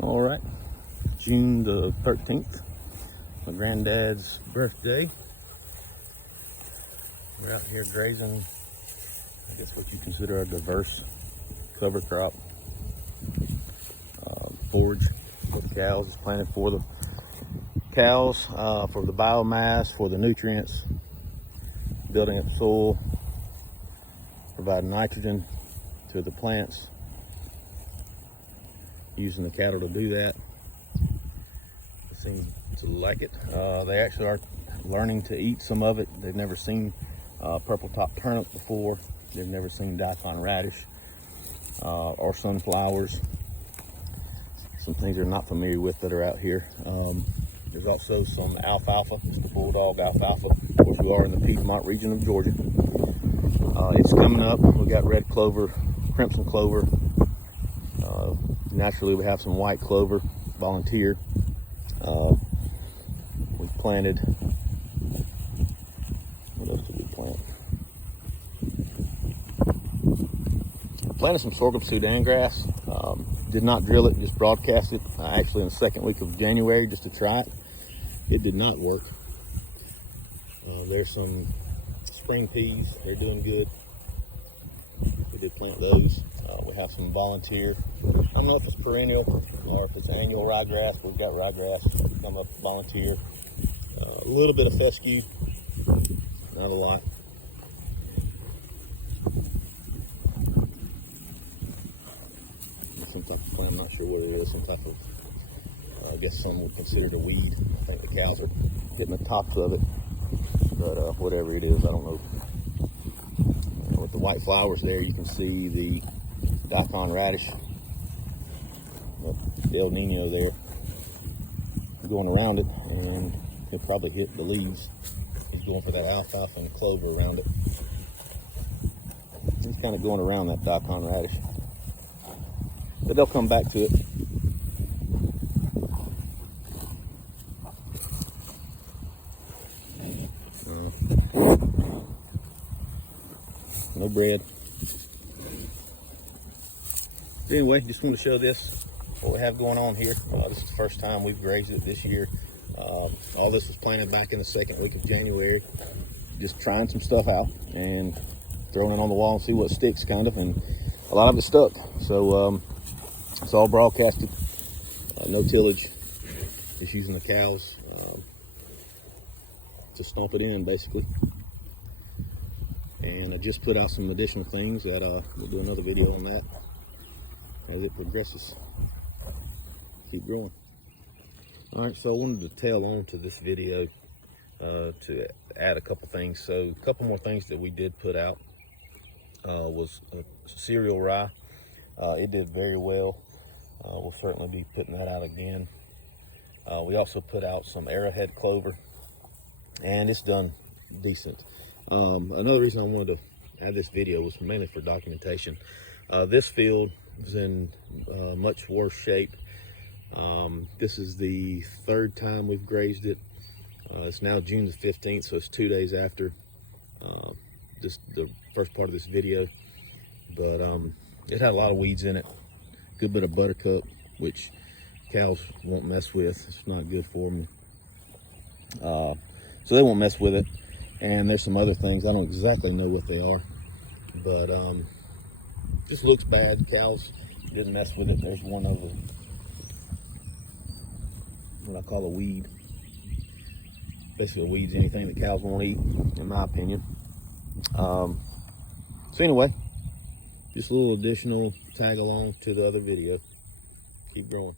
All right, June the 13th, my granddad's birthday. We're out here grazing, I guess what you consider a diverse cover crop. Forage for the cows. It's planted for the cows, for the biomass, for the nutrients, building up soil, providing nitrogen to the plants, using the cattle to do that. They seem to like it. They actually are learning to eat some of it. They've never seen purple top turnip before. They've never seen Daikon radish or sunflowers. Some things they're not familiar with that are out here. There's also some alfalfa. It's the bulldog alfalfa. Of course, we are in the Piedmont region of Georgia. It's coming up. We got red clover, crimson clover. Naturally, we have some white clover, volunteer. We've planted. What else did we plant? Planted some sorghum Sudan grass. Did not drill it, just broadcast it. Actually, in the second week of January, just to try it. It did not work. There's some spring peas. They're doing good. We did plant those. We have some volunteer. I don't know if it's perennial or if it's annual ryegrass, but we've got ryegrass come up volunteer. A little bit of fescue, not a lot. Some type of plant, I'm not sure what it is, some type of, I guess some would consider it a weed. I think the cows are getting the tops of it, but whatever it is, I don't know. With the white flowers there, you can see the Daikon radish, the El Nino there, going around it, and he'll probably hit the leaves. He's going for that alfalfa and clover around it. He's kind of going around that Daikon radish. But they'll come back to it. No bread. But anyway, just want to show this, what we have going on here. This is the first time we've grazed it this year. All this was planted back in the second week of January. Just trying some stuff out and throwing it on the wall and see what sticks, kind of. And a lot of it stuck. So it's all broadcasted, no tillage, just using the cows to stomp it in, basically. And I just put out some additional things that we'll do another video on that as it progresses. Keep growing. All right, so I wanted to tail on to this video to add a couple things. So a couple more things that we did put out was cereal rye. It did very well. We'll certainly be putting that out again. We also put out some arrowhead clover, and it's done decent. Another reason I wanted to add this video was mainly for documentation. This field is in much worse shape. This is the third time we've grazed it. It's now June the 15th, so it's 2 days after the first part of this video. But it had a lot of weeds in it. Good bit of buttercup, which cows won't mess with. It's not good for them. So they won't mess with it. And there's some other things. I don't exactly know what they are, but just looks bad. Cows didn't mess with it. There's one of them, what I call a weed. Basically, a weed's anything that cows won't eat, in my opinion. So anyway, just a little additional tag along to the other video. Keep growing.